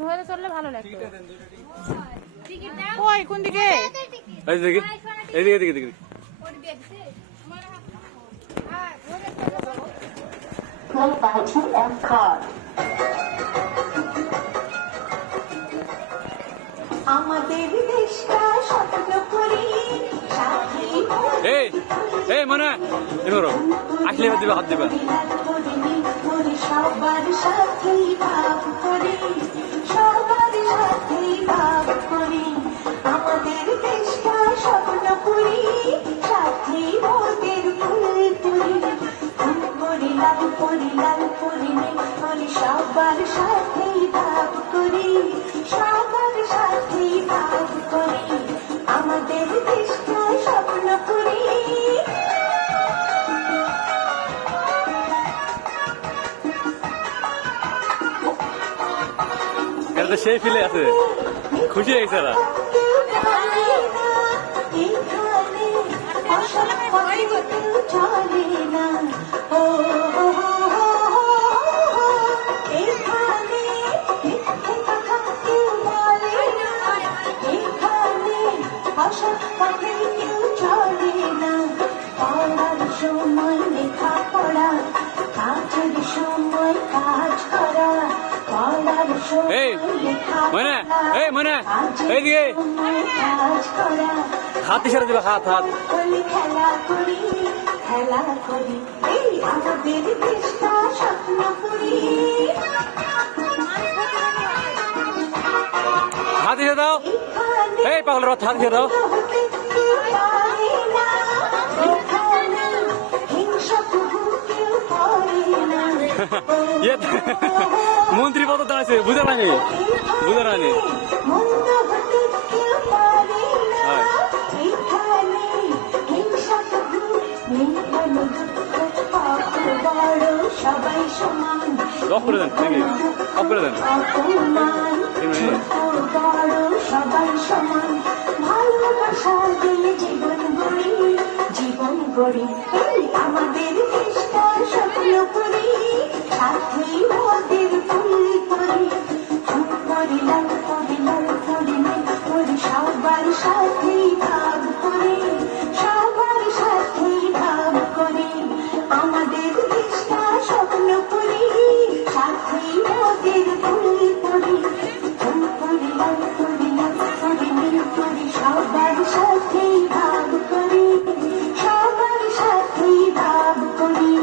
ঘরে চললে ভালো লাগতো। ওই কোন দিকে? এইদিকে এইদিকে এদিকে এদিকে আমাদের দেশটা স্বপ্ন করি এই এই মনে এমরো আসলে দিবা হাত দিবা সবার সাথেই ভাব করি সবার সাথেই ভাব করি আমাদের দেশটা স্বপ্ন করি সাথী ওদের ফুল তুলি ফুল করি লাল করি নীল করি সবার সাথেই ভাব করি সবার সাথেই ভাব করি আমাদের দেশটা স্বপ্ন করি এটা তো সেই ফিলে আছে খুশি হয়ে গেছে সময় লেখা পড়া কাজের সময় কাজ করা পড়ার এই মনে এই মনে এইদিকে হাত ইশারা দিবা হাত হাত খেলা করি এই আমাদের দেশটা স্বপ্ন করি হাত ইশারা দাও এই পাগলের হাত ইশারা দাও মন্ত্রী পদ দাঁড়াচ্ছে বুঝা রানি বুঝা রানি সবাই সমান অফ করে দেন নাকি অফ করে দেন সবাই সমান ভালোবাসা দিয়ে জীবন গড়ি আমাদের দেশটা স্বপ্ন করি সাথে ওদের ফুল করি চুপ করি লাল করি নীল করি সবার সাথেই ভাব করি সবার সাথেই ভাব করি আমাদের দেশটা স্বপ্ন করি সাথে ওদের ফুল করি চুপ করি লাল করি নীল করি সবার সাথেই ভাব করি সবার সাথেই ভাব করি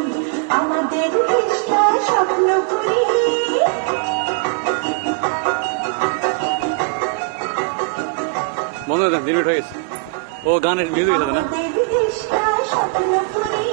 আমাদের দেশটা স্বপ্ন করি বন্ধ করে দেন 2 মিনিট হয়ে গেছে ও গানের মিউজিক আছে না আমাদের দেশটা স্বপ্ন করি